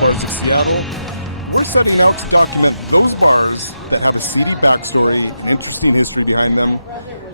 bars of Seattle. We're setting out to document those bars that have a seedy backstory, interesting history behind them.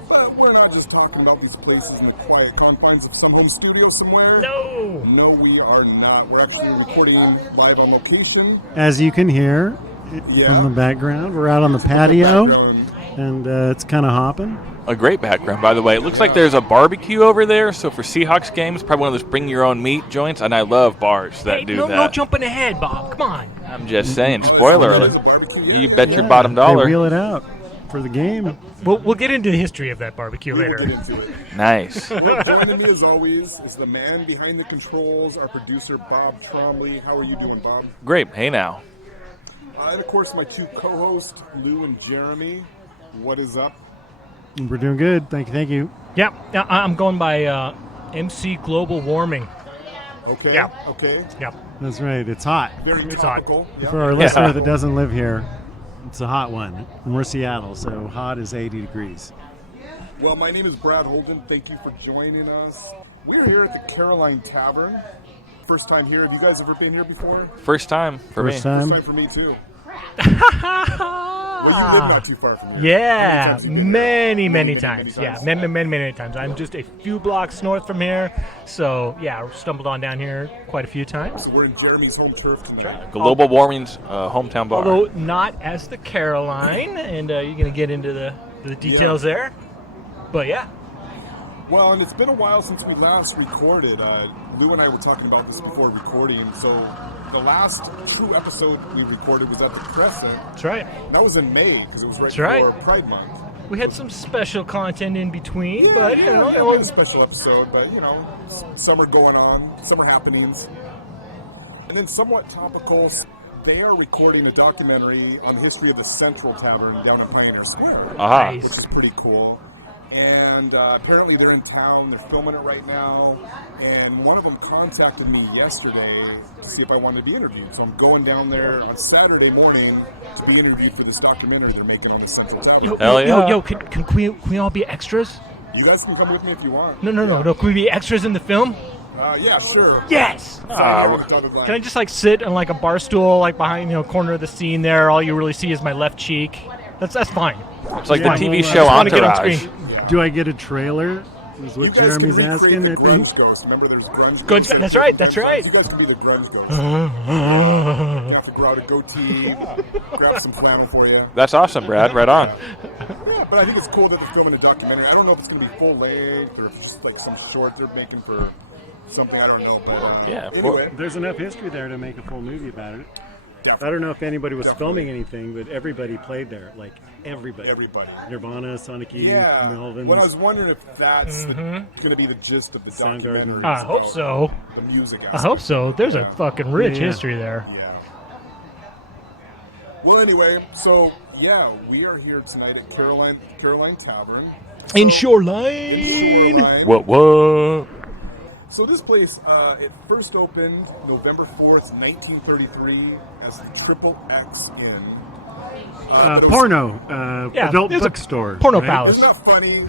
But we're not just talking about these places in the quiet confines of some home studio somewhere. No, we are not. We're actually recording live on location. As you can hear from the background, we're out on the patio, and it's kind of hopping. A great background, by the way. It looks like there's a barbecue over there, so for Seahawks games, probably one of those bring-your-own-meat joints, and I love bars that do that. No jumping ahead, Bob. Come on. I'm just saying. Spoiler alert. You bet your bottom dollar. They wheel it out for the game. We'll get into the history of that barbecue later. We'll get into it. Nice. Well, joining me, as always, is the man behind the controls, our producer, Bob Trombley. How are you doing, Bob? Great. Hey, now. And, of course, my two co-hosts, Lou and Jeremy. What is up? We're doing good. Thank you. Yep. I'm going by MC Global Warming. Okay. Yeah. Okay. Yep. That's right. It's hot. Very topical. Yeah. For our listener that doesn't live here, it's a hot one. And we're Seattle, so hot is 80 degrees. Well, my name is Brad Holden. Thank you for joining us. We're here at the Caroline Tavern. First time here. Have you guys ever been here before? First time for me. First time for me, too. Well, you live not too far from here. Yeah, many times. Yeah, many times. I'm just a few blocks north from here, so yeah, stumbled on down here quite a few times. So we're in Jeremy's home turf tonight. Right. Global Warming's hometown bar. Although not as the Caroline, and you're going to get into the details there. But yeah. Well, and it's been a while since we last recorded. Lou and I were talking about this before recording. So the last true episode we recorded was at the Crescent. That's right. And that was in May because it was right before Pride Month. We had some special content in between, Yeah, but it was a special episode. But summer going on, summer happenings, and then somewhat topical. They are recording a documentary on the history of the Central Tavern down in Pioneer Square. Aha. Which is pretty cool. And apparently they're in town. They're filming it right now. And one of them contacted me yesterday to see if I wanted to be interviewed. So I'm going down there on Saturday morning to be interviewed for this documentary they're making on the Central Tavern. Yo, can we all be extras? You guys can come with me if you want. No. Can we be extras in the film? Yeah, sure. Yes! Can I just sit on a bar stool behind corner of the scene there? All you really see is my left cheek. That's fine. It's like the TV show Entourage. Do I get a trailer? Is what Jeremy's asking. The I think. grunge ghost. Remember, there's grunge ghost. That's right. You guys can be the grunge ghost. You have to grow out a goatee, grab some flannel for you. That's awesome, Brad. Right on. Yeah, but I think it's cool that they're filming a documentary. I don't know if it's going to be full length or if it's just some short they're making for something. I don't know. But anyway, there's enough history there to make a full movie about it. Definitely. I don't know if anybody was filming anything, but everybody played there. Everybody. Nirvana, Sonic Youth, Melvins. Well, I was wondering if that's going to be the gist of the documentary. I hope so. The music aspect. I hope so. There's a fucking rich history there. Yeah. Well, anyway, so we are here tonight at Caroline Tavern. In Shoreline. What? So this place, it first opened November 4th, 1933 as the Triple X Inn. Porno. Adult bookstore. Porno right? palace. Isn't that funny?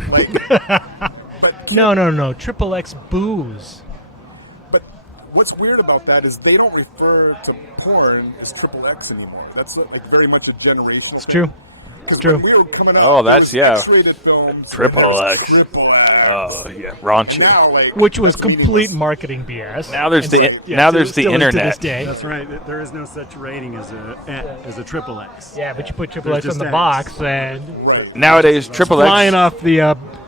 But No. Triple X booze. But what's weird about that is they don't refer to porn as Triple X anymore. That's very much a generational thing. It's true. It's true. We were coming up, that's X-rated films, Triple X. Triple X. Oh yeah, raunchy. Now, which was complete marketing BS. Now there's the still internet. To this day. That's right. There is no such rating as a Triple X. Yeah, but you put Triple X on the box and nowadays Triple X flying off the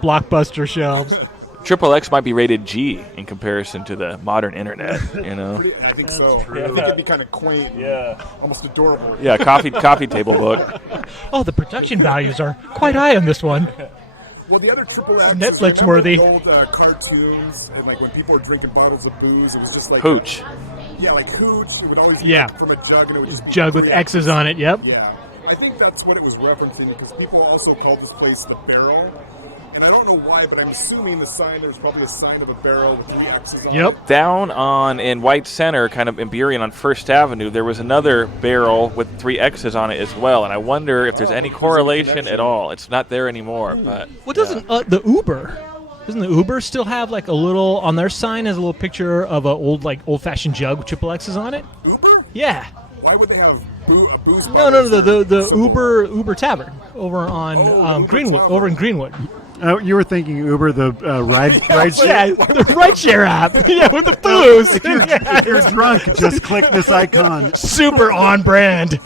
Blockbuster shelves. Triple X might be rated G in comparison to the modern internet. I think so. I think it'd be kind of quaint. And almost adorable. Yeah, coffee table book. Oh, the production values are quite high on this one. Well, the other Triple X Netflix worthy. Old cartoons, and when people were drinking bottles of booze, it was just like Hooch. Yeah, like Hooch. It would always be from a jug, and it would just be jug with X's on it. Yep. Yeah, I think that's what it was referencing because people also called this place the Barrel. And I don't know why, but I'm assuming there was probably a sign of a barrel with 3 X's on it. Yep. Down in White Center, kind of in Burien on First Avenue, there was another barrel with 3 X's on it as well. And I wonder if there's any correlation at all. It's not there anymore. But doesn't the Uber Doesn't the Uber still have like a little on their sign has a little picture of a old-fashioned jug with triple X's on it? Uber? Yeah. Why would they have a booze? No, the Uber Tavern over on Greenwood, Tavern. over in Greenwood. Oh, you were thinking Uber, the ride Yeah, the rideshare app. Yeah, with the booze. If you're drunk, just click this icon. Super on brand.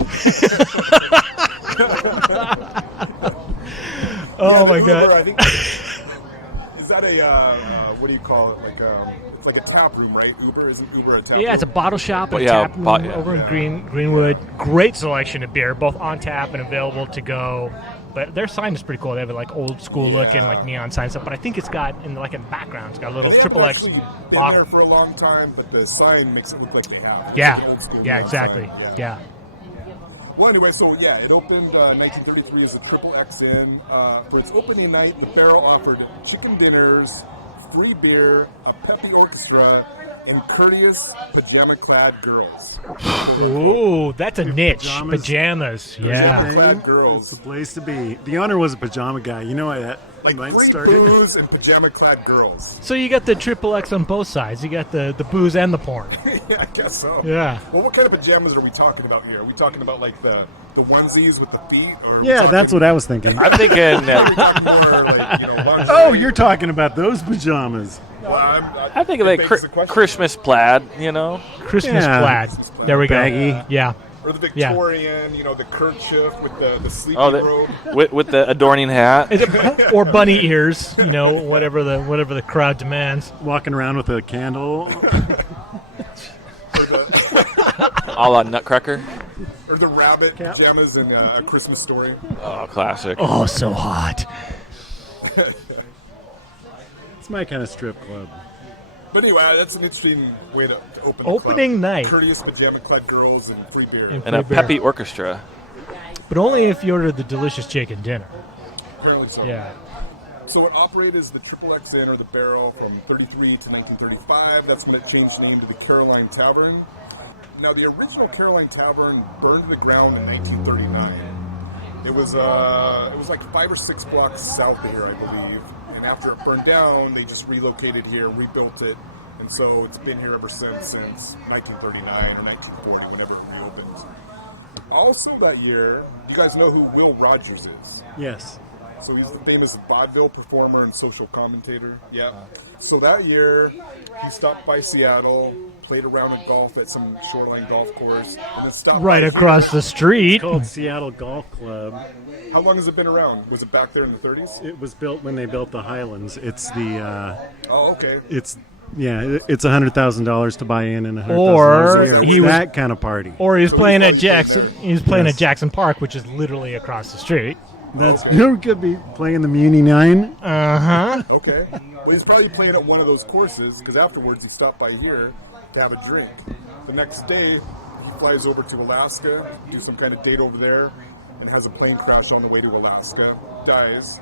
Oh my Uber, god. I think, is that a what do you call it? It's like a tap room, right? Isn't Uber a tap room? Yeah, it's a bottle shop, Well, a yeah, tap room yeah. over in Greenwood. Great selection of beer, both on tap and available to go. But their sign is pretty cool. They have like old school looking like neon sign stuff. But I think it's got in the background, it's got a little They triple haven't X actually been bottle. there for a long time, but the sign makes it look like they have. It's Yeah, like an old school yeah, neon exactly. sign. Yeah. Well, anyway, so yeah, it opened 1933 as a triple X Inn. For its opening night, the Barrel offered chicken dinners, free beer, a peppy orchestra, and courteous pajama-clad girls. Ooh, that's a niche. Pajamas. Pajamas. Yeah. Pajama-clad girls. It's the place to be. The owner was a pajama guy. You know why that Like might free started? booze and pajama-clad girls. So you got the triple X on both sides. You got the booze and the porn. Yeah, I guess so. Yeah. Well, what kind of pajamas are we talking about here? Are we talking about like the onesies with the feet? Or are we Yeah, talking- that's what I was thinking. I'm thinking. are we talking more like, lingerie? Oh, you're talking about those pajamas. Well, I think it like begs the question. Christmas plaid. Christmas Yeah. plaid. There we go. Baggy. Yeah. Or the Victorian, the kerchief with the sleeping Oh, robe. with the adorning hat. Is it, or bunny ears, whatever the crowd demands. Walking around with a candle. A la Nutcracker. Or the rabbit pajamas in A Christmas Story. Oh, classic. Oh, so hot. It's my kind of strip club. But anyway, that's an interesting way to open the Opening club. night. Courteous pajama-clad girls and free beer. And a peppy orchestra. But only if you order the delicious chicken dinner. Apparently so. Yeah. So it operated as the Triple X Inn or the Barrel from 33 to 1935. That's when it changed name to the Caroline Tavern. Now, the original Caroline Tavern burned to the ground in 1939. It was like 5 or 6 blocks south of here, I believe. And after it burned down, they just relocated here, rebuilt it, and so it's been here ever since 1939 or 1940, whenever it reopened. Also that year, you guys know who Will Rogers is? Yes. So he's the famous vaudeville performer and social commentator. Yeah. So that year, he stopped by Seattle, played a round of golf at some Shoreline golf course, and then stopped Right by across here. the street. Called Seattle Golf Club. How long has it been around? Was it back there in the 30s? It was built when they built the Highlands. It's the Oh, okay. it's $100,000 to buy in and $100,000 Or a year. he It's was- that kind of party. Or he was So playing he's at always been Jackson. there. He was playing Yes. at Jackson Park, which is literally across the street. That's you could be playing the Muni 9. Okay. Well, he's probably playing at one of those courses because afterwards he stopped by here to have a drink. The next day, he flies over to Alaska, do some kind of date over there, and has a plane crash on the way to Alaska, dies.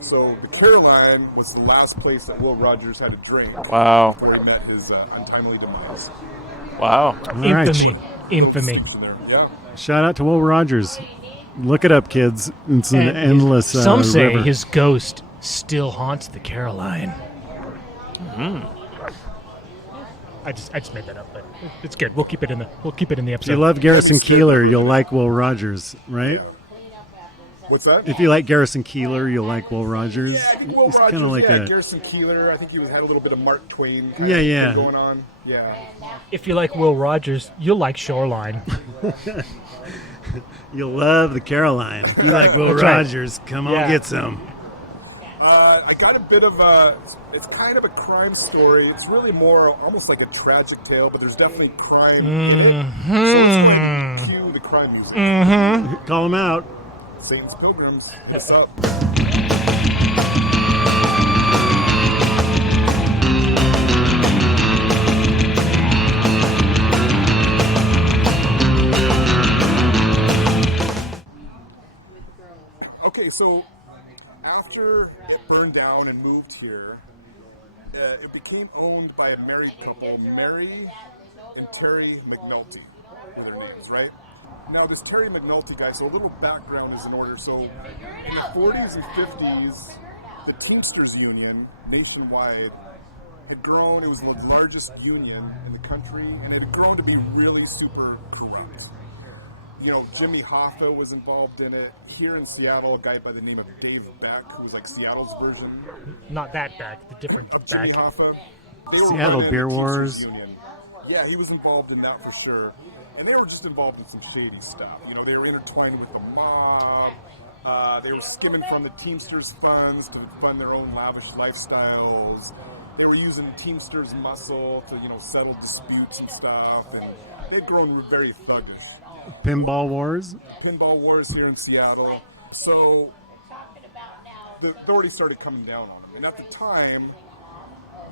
So the Caroline was the last place that Will Rogers had a drink Wow. before he met his untimely demise. Wow. All right. Infamy. Infamy. Yeah. Shout out to Will Rogers. Look it up, kids. It's an And endless Some say river. his ghost still haunts the Caroline. I just made that up, but it's good. We'll keep it in the If episode. you love Garrison Keillor, you'll like Will Rogers, right? What's that? If you like Garrison Keillor, you'll like Will Rogers. Yeah, I think Will He's Rogers, kind of like a Garrison Keillor. I think he had a little bit of Mark Twain kind Yeah, of yeah. thing going on. Yeah. If you like Will Rogers, you'll like Shoreline. you'll love the Caroline. If you like Will That's right. Rogers, come on, Yeah. get some. I got a bit of it's kind of a crime story. It's really more almost like a tragic tale, but there's definitely crime in it. So it's like cue the crime music. Call him out. Satan's Pilgrims, what's up? Okay, so after it burned down and moved here, it became owned by a married couple, Mary and Terry McNulty, were their names, right? Now, this Terry McNulty guy, so a little background is in order. So, in the 40s and 50s, the Teamsters Union nationwide had grown. It was the largest union in the country, and it had grown to be really super corrupt. You know, Jimmy Hoffa was involved in it. Here in Seattle, a guy by the name of Dave Beck, who was like Seattle's version. Not that Beck, the different of Jimmy Beck. Hoffa. They were Seattle running Beer the Wars. Teamsters Union. Yeah, he was involved in that for sure. And they were just involved in some shady stuff. You know, they were intertwined with the mob. They were skimming from the Teamsters funds to fund their own lavish lifestyles. They were using Teamsters muscle to, you know, settle disputes and stuff. And they'd grown very thuggish. Pinball Wars? Pinball Wars here in Seattle. So the authorities started coming down on them. And at the time,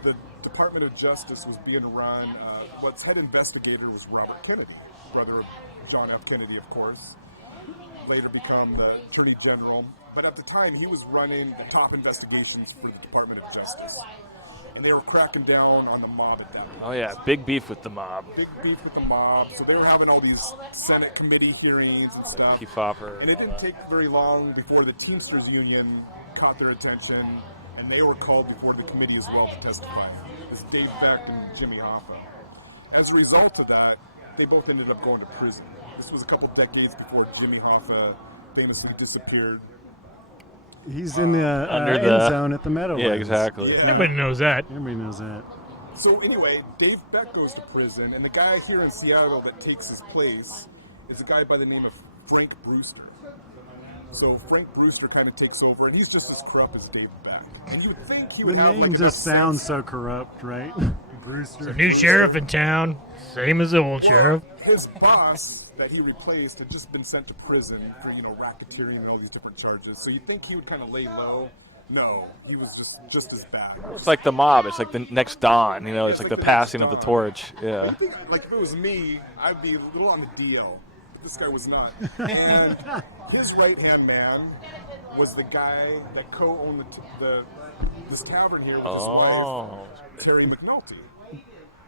the Department of Justice was being run. What's head investigator was Robert Kennedy, brother of John F. Kennedy, of course. Later become the Attorney General. But at the time, he was running the top investigations for the Department of Justice. And they were cracking down on the mob at that point. Oh, yeah. Big beef with the mob. Big beef with the mob. So they were having all these Senate committee hearings and stuff. Keep Hopper. And it didn't take very long before the Teamsters Union caught their attention, and they were called before the committee as well to testify. It's Dave Beck and Jimmy Hoffa. As a result of that, they both ended up going to prison. This was a couple decades before Jimmy Hoffa famously disappeared. He's in the Under end the- zone at the Meadowlands. Yeah, exactly. Yeah. Everybody knows that. Everybody knows that. So anyway, Dave Beck goes to prison, and the guy here in Seattle that takes his place is a guy by the name of Frank Brewster. So Frank Brewster kind of takes over, and he's just as corrupt as Dave Beck. And you'd think he The would have name like enough just sounds sense. so corrupt, right? Brewster. The new sheriff in town, same as the old Well, sheriff. his boss that he replaced had just been sent to prison for, you know, racketeering and all these different charges. So you'd think he would kind of lay low. No, he was just as bad. It's like the mob. It's like the next dawn. You know, it's It's like like the the passing next of the dawn. torch. Yeah. I think, like, if it was me, I'd be a little on the DL. But this guy was not. And his right-hand man was the guy that co-owned this tavern here with his wife, Terry McNulty.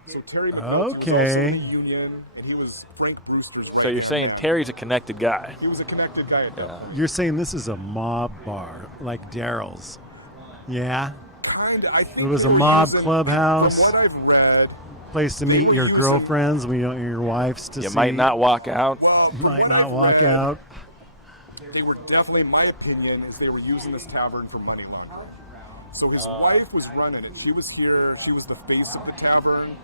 So Terry McNulty was also Okay. in the union, and he was Frank Brewster's right-hand So you're saying man. Terry's a connected guy. He was a connected guy at that point. You're saying this is a mob bar, like Daryl's. Yeah? Kinda, I think It was they a were mob using- clubhouse. From what I've read, Place to They meet were your using- girlfriends when you don't your wives to You see. might not walk out. well, from Might what not I've walk read, out. They were definitely, my opinion, is they were using this tavern for money laundering. So his wife was running it. She was here. She was the face of the tavern,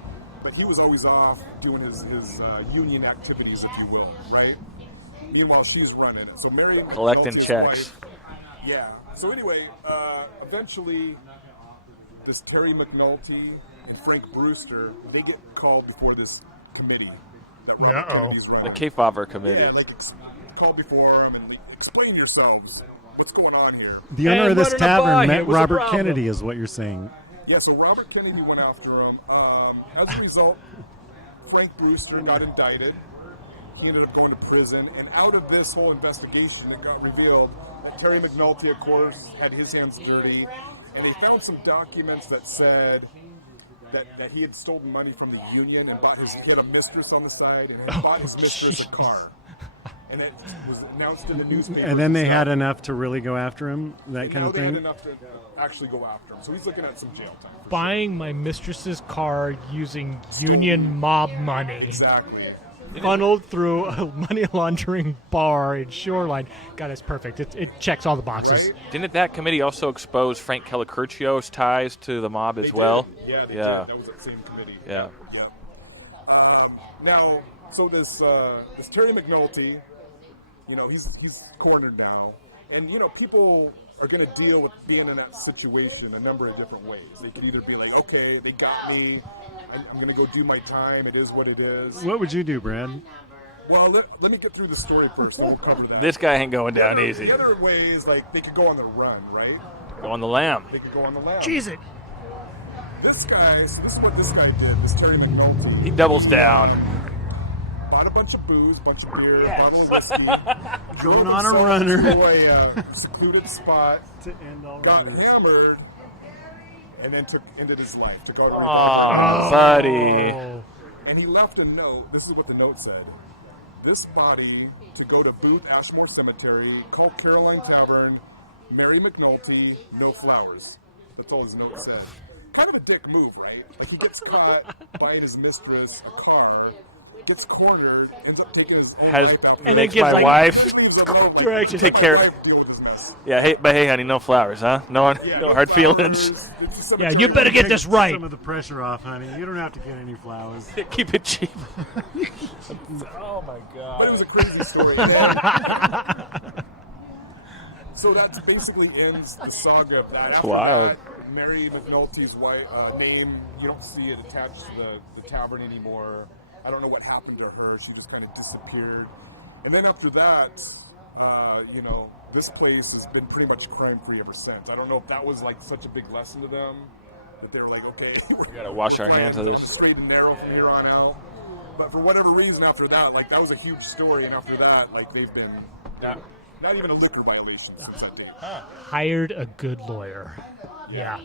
but he was always off doing his union activities, if you will, right? Meanwhile, she's running it. So Mary Collecting McNulty's checks. wife- yeah. So anyway, eventually, this Terry McNulty and Frank Brewster, they get called before this committee that Robert Uh-oh. Kennedy's running. The K-Faver committee. Yeah, like call before them and explain yourselves. What's going on here? The owner And of this what did I buy tavern here? met What's the Robert problem? Kennedy, is what you're saying. Yeah, so Robert Kennedy went after him. As a result, Frank Brewster got indicted. He ended up going to prison. And out of this whole investigation, it got revealed that Terry McNulty, of course, had his hands dirty. And they found some documents that said that he had stolen money from the union and he had a mistress on the side and had bought his mistress a car. And it was announced in the newspaper. And then they had enough to really go after him, that And kind now of they had thing. enough to actually go after him. So he's looking at some jail time. for Buying my mistress's car using union mob money. sure. Exactly. Funneled through a money laundering bar in Shoreline. God, it's perfect. It checks all the boxes. Right? Didn't that committee also expose Frank Kellicurcio's ties to the mob as They well? did. Yeah, they Yeah. did. That was that same committee. Yeah. Yeah. Now, so this Terry McNulty, you know, he's cornered now, and you know, people are going to deal with being in that situation a number of different ways. They could either be like, okay, they got me, I'm going to go do my time. It is what it is. What would you do, Brad? Well, let me get through the story first, and we'll cover that. This guy ain't going down easy. The other way is like they could go on the run, right? Go on the lam. They could go on the lam. Cheese it. This is what this guy did. This Terry McNulty. He doubles down. Bought a bunch of booze, bunch of beer, a bottle of whiskey. Going drove on a himself runner. to a secluded spot, To end all got runners. hammered, and then ended his life. Took out Oh, buddy. Oh. and he left a note. This is what the note said. This body to go to Booth Ashmore Cemetery, call Caroline Tavern, Mary McNulty, no flowers. That's all his note said. Kind of a dick move, right? Like he gets caught buying his mistress a car, gets cornered, ends up taking his own life out. And makes gives, my like, wife directions. take care. Yeah, hey, honey, no flowers, huh? No hard feelings. Yeah, you better get this right. Some of the pressure off, honey. You don't have to get any flowers. Keep it cheap. Oh my god! But it was a crazy story. So that basically ends the saga of that. That's After wild. That, Mary McNulty's name, you don't see it attached to the tavern anymore. I don't know what happened to her. She just kind of disappeared. And then after that, this place has been pretty much crime-free ever since. I don't know if that was like such a big lesson to them that they were like, okay, we gotta wash our hands of this. Straight and narrow from here on out. But for whatever reason, after that, like that was a huge story. And after that, like they've been not even a liquor violation since that date. Hired a good lawyer. Yeah.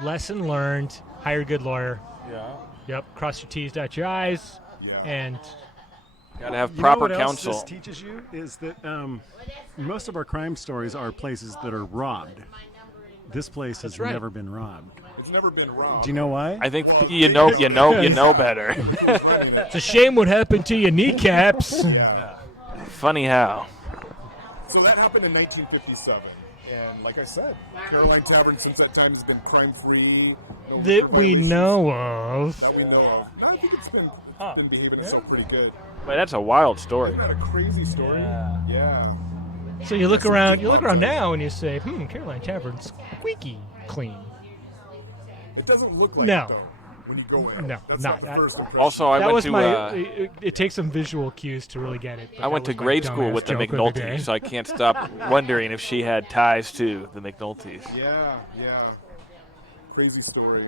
Lesson learned. Hire a good lawyer. Yeah. Yep. Cross your T's, dot your I's, and gotta have You proper know what counsel. else this teaches you is that most of our crime stories are places that are robbed. This place has right. never been robbed. It's never been wrong. Do you know why? I think you know better. it's a shame what happened to your kneecaps. Funny how. So that happened in 1957. And like I said, Caroline Tavern since that time has been crime-free. No liquor That we violations know of. That we know of. No, I think it's been behaving itself pretty good. But that's a wild story. Isn't that a crazy story? Yeah. So you look around now and you say, Caroline Tavern's squeaky clean. It doesn't look like No. it, though, when you go there. No, That's not not the that. first impression. Also, I That went was to it takes some visual cues to really get it. I went to grade school with the McNultys, so I can't stop wondering if she had ties to the McNultys. Yeah. Crazy story.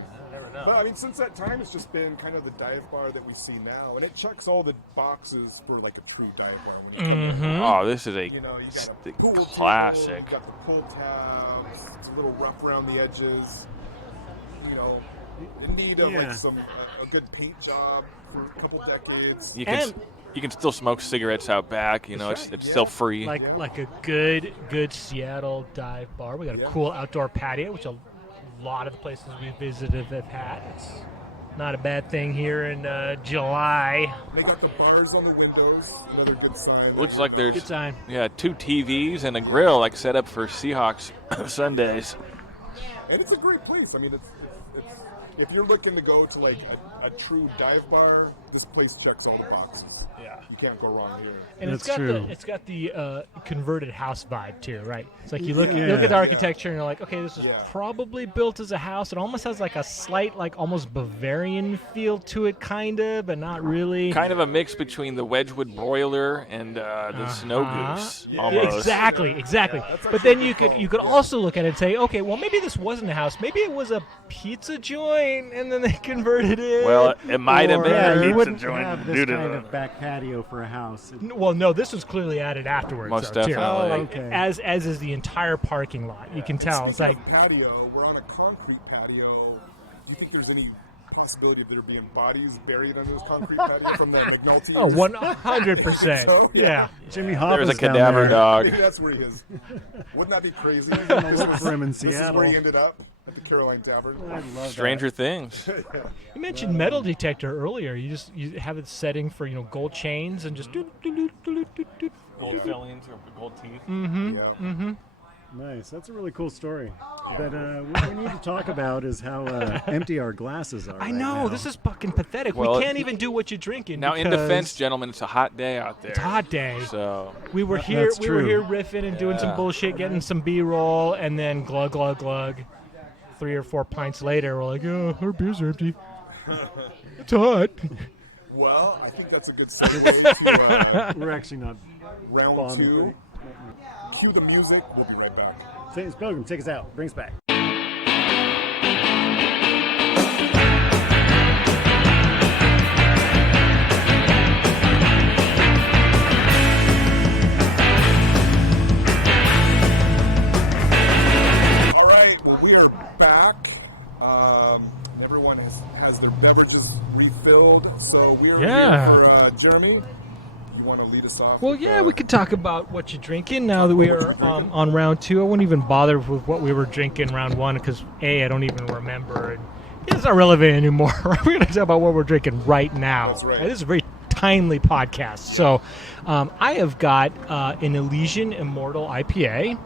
But I mean, since that time, it's just been kind of the dive bar that we see now, and it checks all the boxes for like a true dive bar. When you come there. Oh, this is a You know, you got a pool table, classic. you got the pull tabs. It's a little rough around the edges. You know, in need of like a good paint job for a couple decades. You can still smoke cigarettes out back. You know, it's still free. Like a good Seattle dive bar. We got a cool outdoor patio, which a lot of the places we visited have had. It's not a bad thing here in July. They got the bars on the windows. Another good sign. Looks like there's Good sign. 2 TVs and a grill like set up for Seahawks Sundays. And it's a great place. I mean, it's if you're looking to go to like a true dive bar, this place checks all the boxes. Yeah. You can't go wrong here. And That's it's true. got the converted house vibe too, right? It's like you look at the architecture and you're like, okay, this is probably built as a house. It almost has like a slight, like almost Bavarian feel to it, kind of, but not really. Kind of a mix between the Wedgwood broiler and the Snow Goose, almost. Exactly. that's But then actually you could also look at it and say, okay, well maybe this wasn't a house. Maybe it was a pizza joint, and then they converted it. Well, it might have been Yeah, a you pizza wouldn't joint have due this to kind the- of back patio for a house. Well, no, this was clearly added afterwards. Most though, too. definitely. Oh, okay. As is the entire parking lot. You can tell. It's like, Speaking of patio. We're on a concrete patio. Do you think there's any possibility of there being bodies buried under this concrete patio from the McNulty? 100%. So? Yeah. Jimmy Hoffa's There's a down cadaver there. dog. Maybe that's where he is. Wouldn't that be crazy? Look for him in This is Seattle. where he ended up at the Caroline Tavern. I love Stranger Things. You mentioned metal detector earlier. You have it setting for gold chains and just Gold fillings or gold teeth. Yeah. Nice. That's a really cool story. But what we need to talk about is how empty our glasses are. I right know now. this is fucking pathetic. Well, we can't even do what you're drinking. Now, in because defense, gentlemen, it's a hot day out there. it's a hot day. So We were That's here. We were true. here riffing and doing some bullshit, getting some B-roll, and then glug glug glug. 3 or 4 pints later, we're like, oh, our beers are empty. It's hot. Well, I think that's a good segue to We're actually not round bombing. 2. Cue the music. We'll be right back. Satan's Pilgrim, take us out. Bring us back. All right, well, we are back. Everyone has their beverages refilled, so we are here for Jeremy. you want to lead us off? Well, yeah, we could talk about what you're drinking now that we are on round 2. I wouldn't even bother with what we were drinking round 1 because, A, I don't even remember. And it's not relevant anymore. We're going to talk about what we're drinking right now. That's right. This is a very timely podcast. So I have got an Elysian Immortal IPA,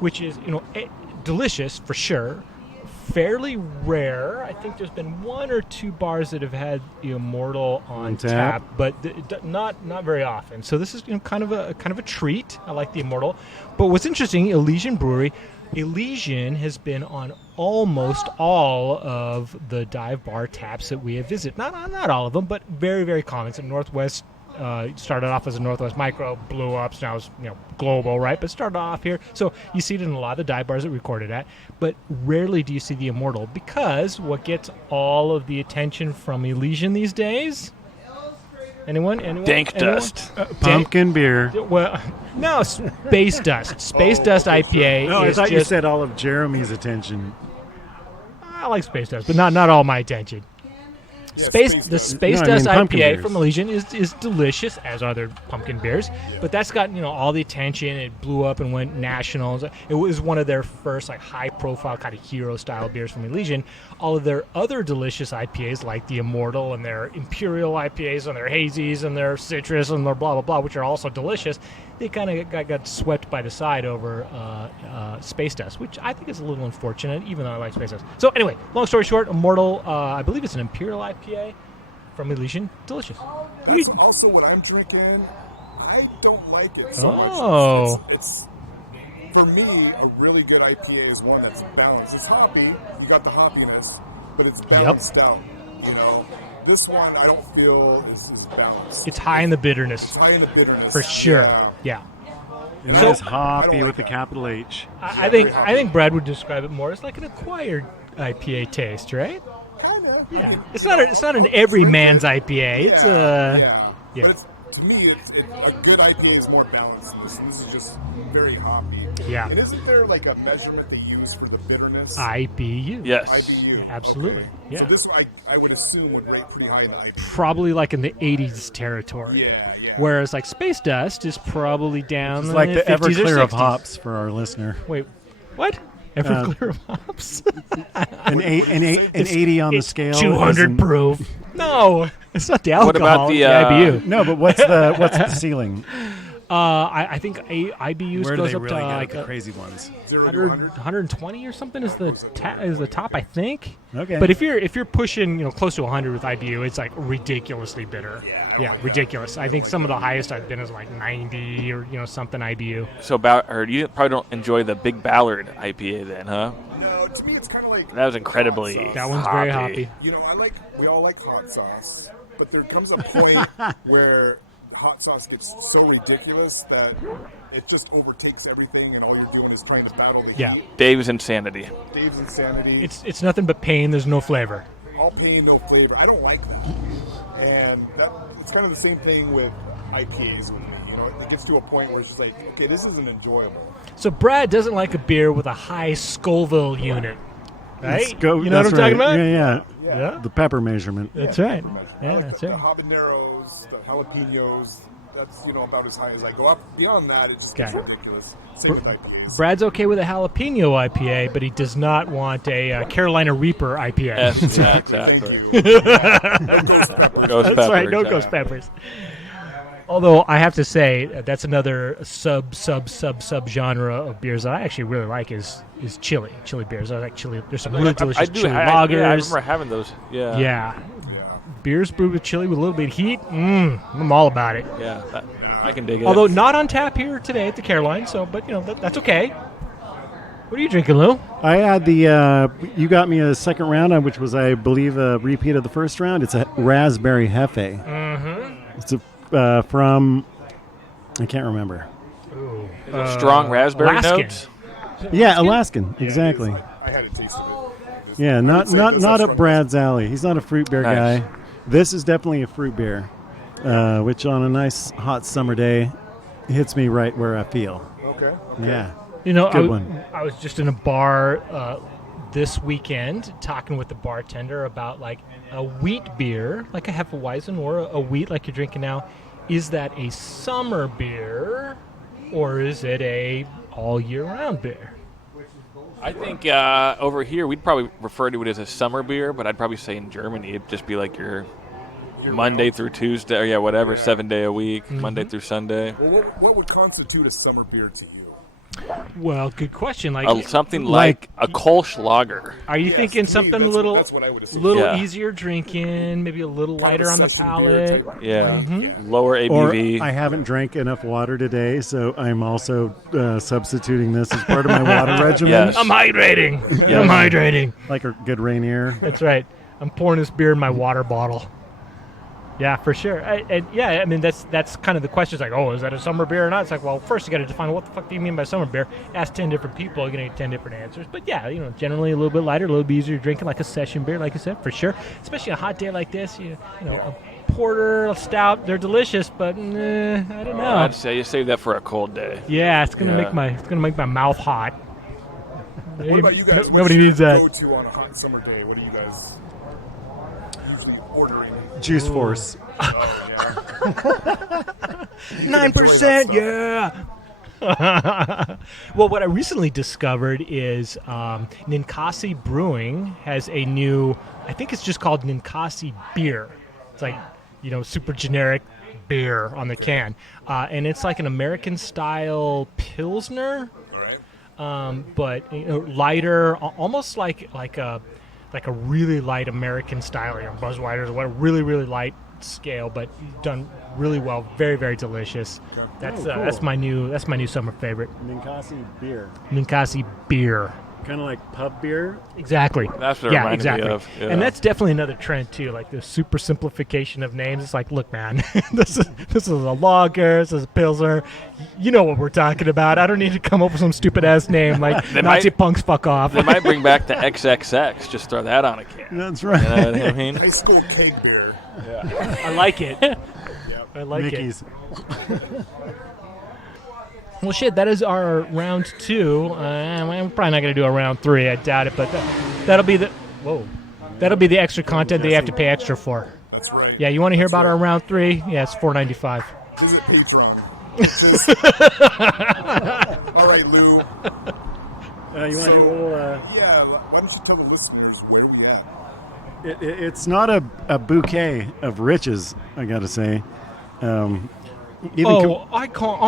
which is, delicious for sure. Fairly rare. I think there's been 1 or 2 bars that have had the Immortal on tap, but not very often. So this is kind of a treat. I like the Immortal. But what's interesting, Elysian Brewery, Elysian has been on almost all of the dive bar taps that we have visited. Not all of them, but very, very common. It's a Northwest. Started off as a Northwest Micro, blew up, so now it's global, right? But started off here, so you see it in a lot of the dive bars that we recorded at. But rarely do you see the Immortal, because what gets all of the attention from Elysian these days? Anyone? Dank dust. Pumpkin beer. Well, no, Space Dust. Space Dust IPA. No, I is thought you just, said all of Jeremy's attention. I like Space Dust, but not all my attention. Yeah, Space Dust IPA beers. from Elysian is delicious, as are their pumpkin beers. But that's got all the attention. It blew up and went national. It was one of their first high profile kind of hero style beers from Elysian. All of their other delicious IPAs, like the Immortal and their Imperial IPAs and their hazies and their citrus and their blah blah blah, which are also delicious, they kind of got swept by the side over Space Dust, which I think is a little unfortunate, even though I like Space Dust. So anyway, long story short, Immortal, I believe it's an Imperial IPA from Elysian. Delicious. That's also what I'm drinking. I don't like it so Oh. much. It's for me, a really good IPA is one that's balanced. It's hoppy. You got the hoppiness, but it's balanced out. This one I don't feel is balanced. It's high in the bitterness. It's high in the bitterness. For sure. Yeah. It So- is hoppy like with the that. capital H. I think Brad would describe it more as like an acquired IPA taste, right? Kinda. Yeah. It's not an every man's IPA. It's yeah. yeah. But to me, it's a good IPA is more balanced. This is just very hoppy. Yeah. And isn't there like a measurement they use for the bitterness? IBU. Yes. IBU. Absolutely. Okay. Yeah. So this I would assume would rate pretty high in the IBU. Probably like in the 80s territory. Yeah. Whereas like Space Dust is probably down It's like in the 50s or Everclear of 60s. hops for our listener. Wait, what? Everclear of hops? An 80 on the scale. 200 isn't- proof. No, it's not the alcohol. What about the, IBU? No, but what's the ceiling? I think IBUs Where do goes they up really to get like the crazy ones? 0 to 100, 100. 120 or something is the top, I think. Okay. But if you're pushing close to 100 with IBU, it's like ridiculously bitter. Yeah, ridiculous. I think some of the highest I've been is like 90 or something IBU. So you probably don't enjoy the Big Ballard IPA then, huh? No, to me it's kind of like That was incredibly hot sauce. That one's very hoppy. We all like hot sauce, but there comes a point where hot sauce gets so ridiculous that it just overtakes everything, and all you're doing is trying to battle the Yeah. heat. Dave's Insanity. Dave's Insanity. It's nothing but pain. There's no flavor. all pain, no flavor. I don't like that. And it's kind of the same thing with IPAs with me. It gets to a point where it's just like, okay, this isn't enjoyable. So Brad doesn't like a beer with a high Scoville unit, right? Let's go. You know what I'm talking about? Yeah. Yeah. The pepper measurement. That's right. I Yeah, like that's the right. habaneros, the jalapenos. That's about as high as I go up. Beyond that, it just gets Okay. ridiculous. Same with IPAs. Brad's okay with a jalapeno IPA, but he does not want a Carolina Reaper IPA. Yes, yeah, Thank exactly. you. No ghost pepper. Ghost That's pepper, right, no exactly. ghost peppers. Although I have to say that's another sub genre of beers that I actually really like is chili beers. I like chili. There's some really delicious chili lagers. Yeah, I remember having those. Yeah. Yeah. Beers brewed with chili with a little bit of heat. I'm all about it. Yeah, I can dig it. Although not on tap here today at the Caroline, but that's okay. What are you drinking, Lou? I had the, you got me a second round, which was, I believe, a repeat of the first round. It's a raspberry hefe. Mm-hmm. It's from, I can't remember. strong raspberry Alaskan. notes. Yeah, Alaskan, exactly. I had a taste of it. Yeah, not this up one- Brad's alley. He's not a fruit beer Nice. guy. This is definitely a fruit beer, which on a nice hot summer day hits me right where I feel. Okay. Yeah. Good one. I was just in a bar this weekend talking with the bartender about like a wheat beer, like a Hefeweizen or a wheat like you're drinking now, is that a summer beer or is it a all year round beer? I think over here we'd probably refer to it as a summer beer, but I'd probably say in Germany it'd just be like your Monday through Tuesday, or whatever, 7 day a week, Monday through Sunday. Well, what would constitute a summer beer to you? Well, good question. Like something like a Kolsch lager. Are you thinking something a little, that's what I would assume. easier drinking, maybe a little lighter on the palate? Yeah, lower ABV. Or I haven't drank enough water today, so I'm also substituting this as part of my water regimen. Yes. I'm hydrating. I'm hydrating. Like a good Rainier. That's right. I'm pouring this beer in my water bottle. Yeah, for sure. I mean, that's kind of the question. It's like, oh, is that a summer beer or not? It's like, well, first you got to define what the fuck do you mean by summer beer. Ask 10 different people, you're going to get 10 different answers. But yeah, generally a little bit lighter, a little bit easier drinking, like a session beer, like I said, for sure. Especially a hot day like this, you know, a porter, a stout, they're delicious, but I don't know. I'd say you save that for a cold day. Yeah, it's gonna make my mouth hot. What about you guys? Nobody needs that. Go-to on a hot summer day. What are you guys usually ordering? Juice Force. Oh yeah. 9%, yeah. Well, what I recently discovered is Ninkasi Brewing has a new, I think it's just called Ninkasi beer. It's like, super generic beer on the can. And it's like an American-style Pilsner, but lighter, almost like a really light American style, Budweiser, a really, really light scale, but done really well. Very, very delicious. That's cool. That's my new summer favorite. Ninkasi beer. Ninkasi beer. Kind of like pub beer. Exactly. That's what it reminded me of. Yeah. And that's definitely another trend too, like the super simplification of names. It's like, look, man, this is a lager, this is a pilsner. You know what we're talking about. I don't need to come up with some stupid ass name like Nazi punks fuck off. They might bring back the XXX. Just throw that on a can. That's right. You know what I mean? High school keg beer. Yeah. I like it. Yep. I like Mickey's. it. Well, shit, that is our round 2. We're probably not going to do a round 3. I doubt it, but that'll be the extra content that you have to pay extra for. That's right. Yeah, you want to hear about our round 3? Yeah, it's $4.95. Visit Patreon. All right, Lou. You want to do a little... Yeah, why don't you tell the listeners where we at? It's not a bouquet of riches, I got to say. Au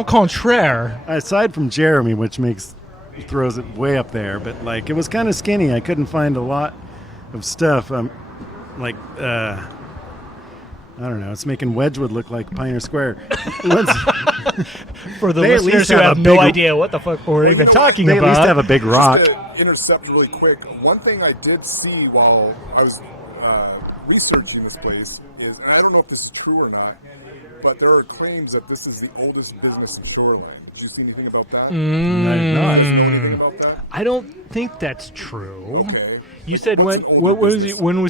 contraire. Aside from Jeremy, which throws it way up there, but it was kind of skinny. I couldn't find a lot of stuff. I don't know. It's making Wedgwood look like Pioneer Square. For the listeners who have no idea what the fuck we're even talking about. They at least have a big rock. Just to intercept really quick, one thing I did see while I was researching this place is, and I don't know if this is true or not, but there are claims that this is the oldest business in Shoreline. Did you see anything about that? No. About that? I don't think that's true. Okay. You said when was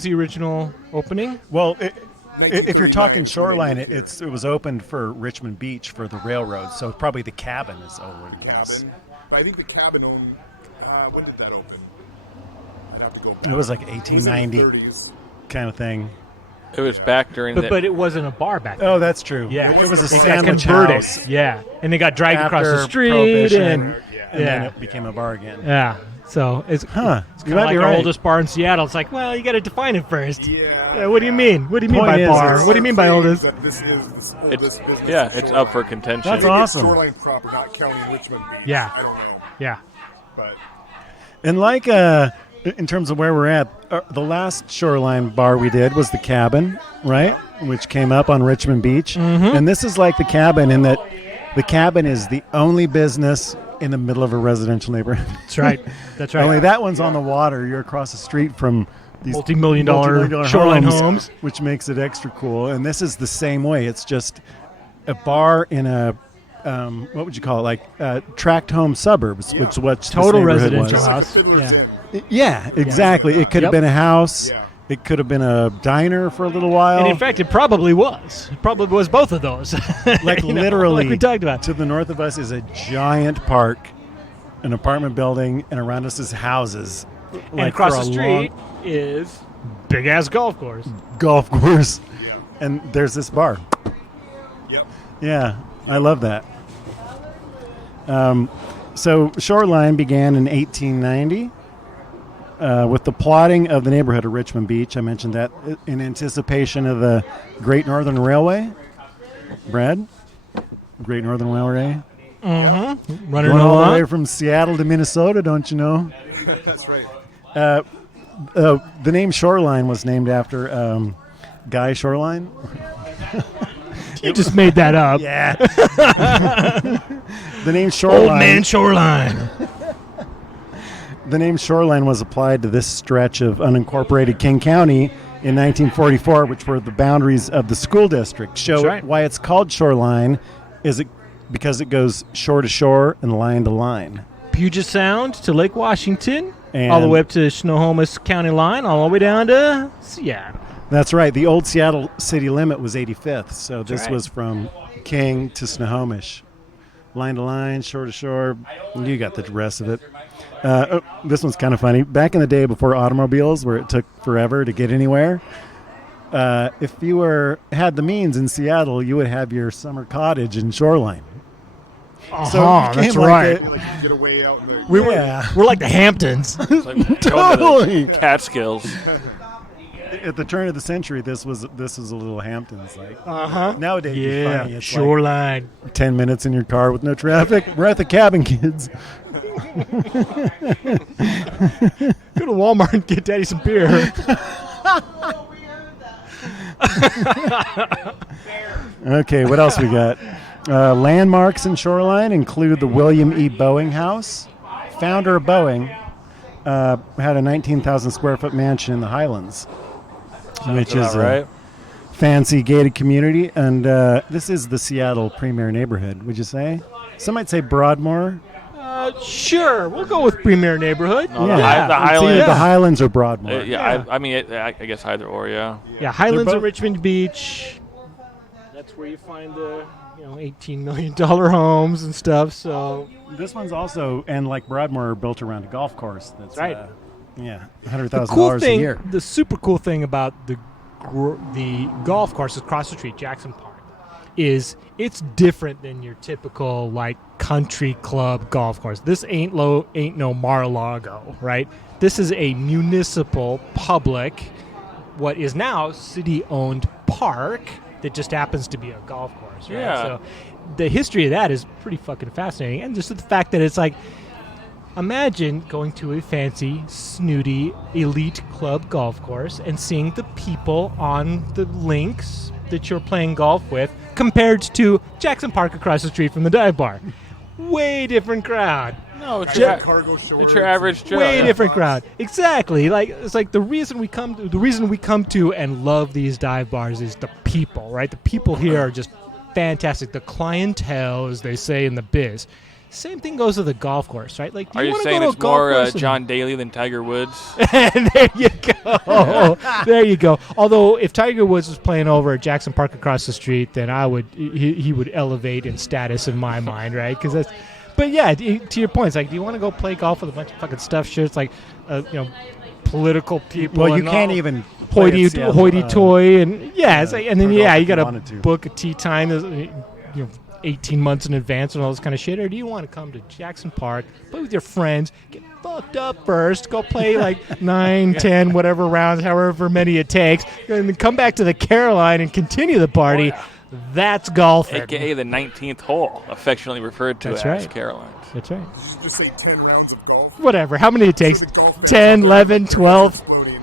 the original opening? Well, if you're talking 1939, Shoreline, it was opened for Richmond Beach for the railroad, so probably the cabin is older. Cabin. But I think the cabin owned. When did that open? I'd have to go back. It was like 1890 It was in the 30s. kind of thing. It was back during But it wasn't a bar back then. Oh, that's true. Yeah, it was a It got sandwich converted. house. Yeah, and they got dragged across the After street, Prohibition, and then it became a bar again. yeah. So it's You kind might of like be our right. oldest bar in Seattle. It's like, well, you got to define it first. Yeah. What do you mean? What do you mean Point by is, bar? it's- What do you mean by oldest? That this is the oldest business. Yeah, in it's Shoreline. up for contention. That's Maybe it's awesome. Shoreline proper, not counting Richmond Beach. Yeah. I don't know, Yeah. but And in terms of where we're at, the last Shoreline bar we did was the Cabin, right? Which came up on Richmond Beach. Mm-hmm. And this is like the Cabin in that the Cabin is the only business in the middle of a residential neighborhood. That's right. That's right. Only that one's on the water. You're across the street from these Multi-million-dollar Shoreline homes. which makes it extra cool. And this is the same way. It's just a bar in a what would you call it? Like tract home suburbs, which is what this Total neighborhood residential was. house. Fiddler's Yeah. Inn. Yeah, exactly. It could have Yep. been a house. Yeah. It could have been a diner for a little while. And in fact, it probably was. It probably was both of those. like You know, literally, like we talked about. to the north of us is a giant park, an apartment building, and around us is houses. And across the for a street long is big ass golf course. golf course, Yeah. and there's this bar. Yep. Yeah, I love that. So Shoreline began in 1890 with the plotting of the neighborhood of Richmond Beach. I mentioned that in anticipation of the Great Northern Railway. Brad? Great Northern Railway. Mm-hmm. Going all the way from Seattle to Minnesota, don't you know? That's right. The name Shoreline was named after Guy Shoreline. You just made that up. Yeah. The name Shoreline. Old man Shoreline. The name Shoreline was applied to this stretch of unincorporated King County in 1944, which were the boundaries of the school district. That's right. Why it's called Shoreline is it because it goes shore to shore and line to line. Puget Sound to Lake Washington, And all the way up to Snohomish County line, all the way down to Seattle. That's right. The old Seattle city limit was 85th, so this right. was from King to Snohomish. Line to line, shore to shore. You got the rest of it. This one's kind of funny. Back in the day before automobiles, where it took forever to get anywhere, if you had the means in Seattle, you would have your summer cottage in Shoreline. Uh-huh, it became that's like right. Like you get away out in the... We're like the Hamptons. It's like going to Totally. the Catskills. At the turn of the century, this was a little Hamptons like. Uh-huh. Nowadays, it'd be funny. Yeah, It's Shoreline. like 10 minutes in your car with no traffic. We're at the cabin, kids. Go to Walmart and get Daddy some beer. Okay, what else we got? Landmarks in Shoreline include the William E. Boeing House. Founder of Boeing had a 19,000 square foot mansion in the Highlands, which is right. a fancy gated community. And this is the Seattle premier neighborhood, would you say? Some might say Broadmoor. Sure, we'll go with Premier Neighborhood. No, Yeah. the It's either Highlands. the Highlands or Broadmoor. I guess either or, yeah. Yeah, Highlands They're and both- Richmond Beach. That's where you find the $18 million homes and stuff. So This one's also, and like Broadmoor, built around a golf course. That's Right. Yeah, the $100,000 cool a thing, year. the super cool thing about the golf course across the street, Jackson Park, is it's different than your typical like country club golf course. This ain't no Mar-a-Lago, right? This is a municipal, public, what is now city-owned park that just happens to be a golf course, right? Yeah. So the history of that is pretty fucking fascinating, and just the fact that it's like, imagine going to a fancy, snooty, elite club golf course and seeing the people on the links that you're playing golf with compared to Jackson Park across the street from the dive bar. Way different crowd. No, it's cargo shorts. your average Joe. Way yeah. different crowd. Exactly. Like it's like the reason we come to and love these dive bars is the people, right? The people here are just fantastic. The clientele, as they say in the biz. Same thing goes to the golf course, right? Like, do Are you wanna saying go to it's a golf more course and- John Daly than Tiger Woods? And there you go. There you go. Although if Tiger Woods was playing over at Jackson Park across the street, then he would elevate in status in my mind, right? Because that's. But yeah, to your point, it's like, do you want to go play golf with a bunch of fucking stuffed shirts, like political people? Well, you and can't all even play at Seattle, hoity-toy, and yeah, it's like, and then for golf yeah, you if you got wanted to to. book a tee time, 18 months in advance and all this kind of shit, or do you want to come to Jackson Park, play with your friends, get fucked up first, go play like 9, 10, whatever rounds, however many it takes, and then come back to the Caroline and continue the party? That's golfing. AKA the 19th hole, affectionately referred to That's as right. Caroline. That's right. Did you just say 10 rounds of golf? Whatever. How many it takes? The golf 10, 11, 12. Exploding.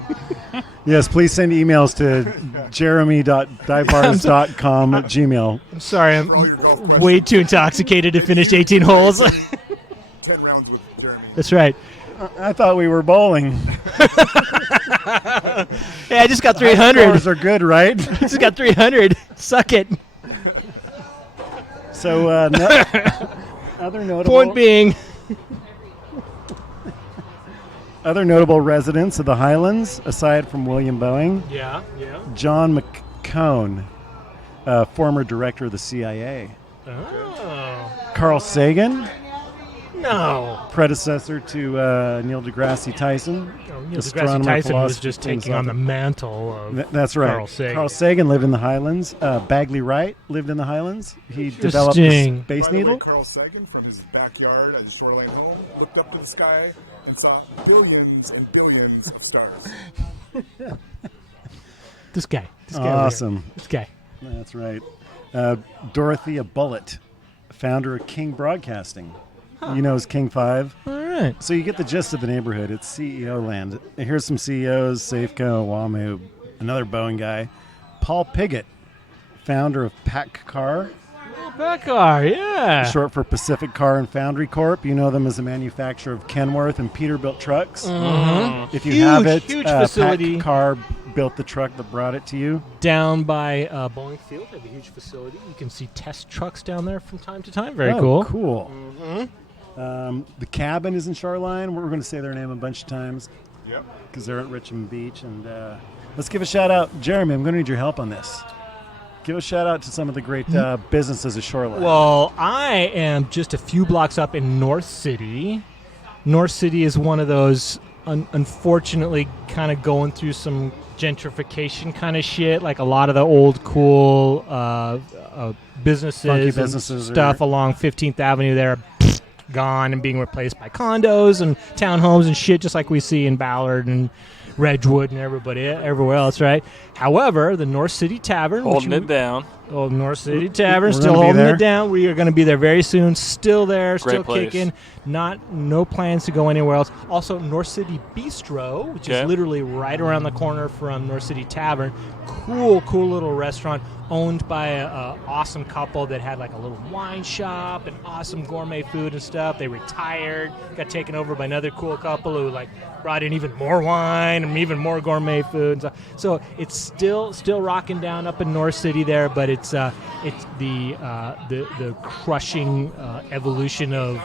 Yes, please send emails to jeremy.divebars.com at gmail. I'm sorry, For all your golf I'm questions. way too intoxicated to finish 18 holes. 10 rounds with Jeremy. That's right. I thought we were bowling. Yeah, I just got Scores 300. are good, right? Just got 300. Suck it. So, other notable Point being, other notable residents of the Highlands, aside from William Boeing, yeah. John McCone, former director of the CIA, Oh. Carl Sagan, No. Predecessor to Neil deGrasse Tyson. Neil deGrasse astronomer, Tyson was philosopher, just taking on the mantle of That's right. Carl Sagan. Carl Sagan lived in the Highlands. Bagley Wright lived in the Highlands. He developed the Interesting. Space By the Needle. way, Carl Sagan, from his backyard at his Shoreline home, looked up to the sky and saw billions and billions of stars. This guy over here. Awesome. This guy. That's right. Dorothea Bullitt, founder of King Broadcasting. You know as King 5. All right. So you get the gist of the neighborhood. It's CEO land. Here's some CEOs: Safeco, WAMU, another Boeing guy. Paul Piggott, founder of PAC Car, Beckar, yeah. short for Pacific Car and Foundry Corp. You know them as a manufacturer of Kenworth and Peterbilt trucks. Mm-hmm. If you have it, huge facility. PAC Car built the truck that brought it to you. Down by Boeing Field, they have a huge facility. You can see test trucks down there from time to time. Very Oh, cool. Cool. Mm-hmm. The Cabin is in Shoreline. We're going to say their name a bunch of times. Yep. Because they're at Richmond Beach. And let's give a shout out. Jeremy, I'm going to need your help on this. Give a shout out to some of the great businesses of Shoreline. Well, I am just a few blocks up in North City. North City is one of those, unfortunately, kind of going through some gentrification kind of shit. Like a lot of the old, cool Funky businesses businesses and stuff along 15th Avenue there are gone and being replaced by condos and townhomes and shit, just like we see in Ballard and Redwood and everywhere else, right? However, the North City Tavern, Holding it down. Oh, North City Tavern, We're still gonna be holding there. it down. We are going to be there very soon. Still there, Great still place. kicking. No plans to go anywhere else. Also, North City Bistro, which Okay. is literally right around the corner from North City Tavern. Cool little restaurant owned by a awesome couple that had like a little wine shop and awesome gourmet food and stuff. They retired, got taken over by another cool couple who like brought in even more wine and even more gourmet food and stuff. So it's still rocking down up in North City there, but it's the crushing evolution of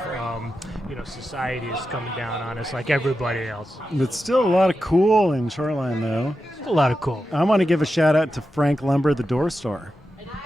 society is coming down on us like everybody else. But still a lot of cool in Shoreline, though. It's a lot of cool. I want to give a shout out to Frank Lumber, the door store.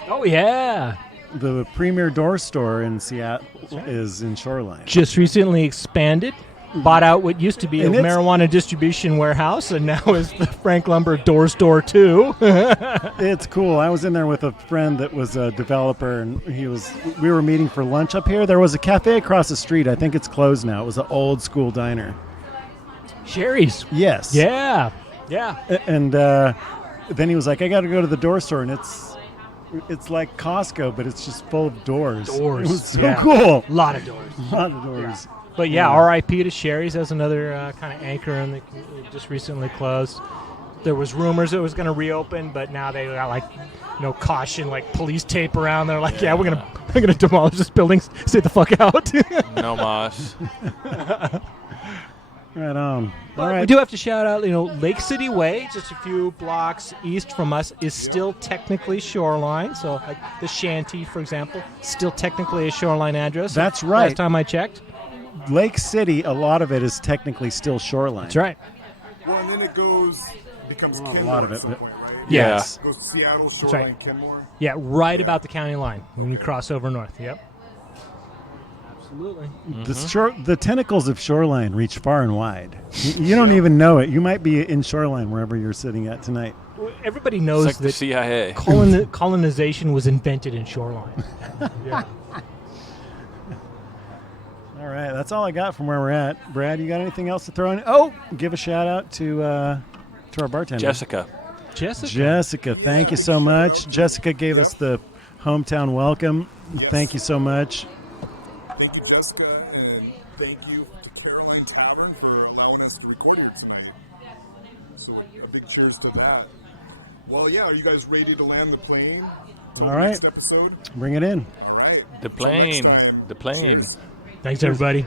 Oh yeah, The premier door store in Seattle is in Shoreline. just recently expanded. Bought out what used to be a And it's- marijuana distribution warehouse, and now is the Frank Lumber door store too. It's cool. I was in there with a friend that was a developer, and we were meeting for lunch up here. There was a cafe across the street. I think it's closed now. It was an old school diner. Sherry's. Yes. Yeah. And then he was like, I got to go to the door store, and it's like Costco, but it's just full of doors. Doors. It was so Yeah. cool. A lot of doors. A lot of doors. But yeah, R.I.P. to Sherry's as another kind of anchor, and it just recently closed. There was rumors it was going to reopen, but now they got caution, like police tape around. They're like, yeah, we're gonna demolish this building. Stay the fuck out. No moss. Right on. But All right. we do have to shout out, Lake City Way, just a few blocks east from us, is still technically Shoreline. So, like the Shanty, for example, still technically a Shoreline address. That's right. Last time I checked. Lake City, a lot of it is technically still Shoreline. That's right. Well, and then it becomes Kenmore lot of at it, some but- point, right? Yeah. Yes. Goes Seattle, right. Shoreline, Kenmore. Yeah, right about the county line when we cross over north. Yep. Absolutely. The tentacles of Shoreline reach far and wide. You don't even know it. You might be in Shoreline wherever you're sitting at tonight. Well, everybody It's knows like the that CIA. colonization was invented in Shoreline. Yeah. All right, that's all I got from where we're at. Brad, you got anything else to throw in? Oh, give a shout out to our bartender, Jessica. Jessica, thank you so much. Jessica gave us the hometown welcome. Thank you so much. Thank you, Jessica, and thank you to Caroline Tavern for allowing us to record here tonight. So a big cheers to that. Well, yeah, are you guys ready to land the plane? All right. Next episode? Bring it in. All right. The Till plane. next time. The plane. Cheers. Thanks, everybody.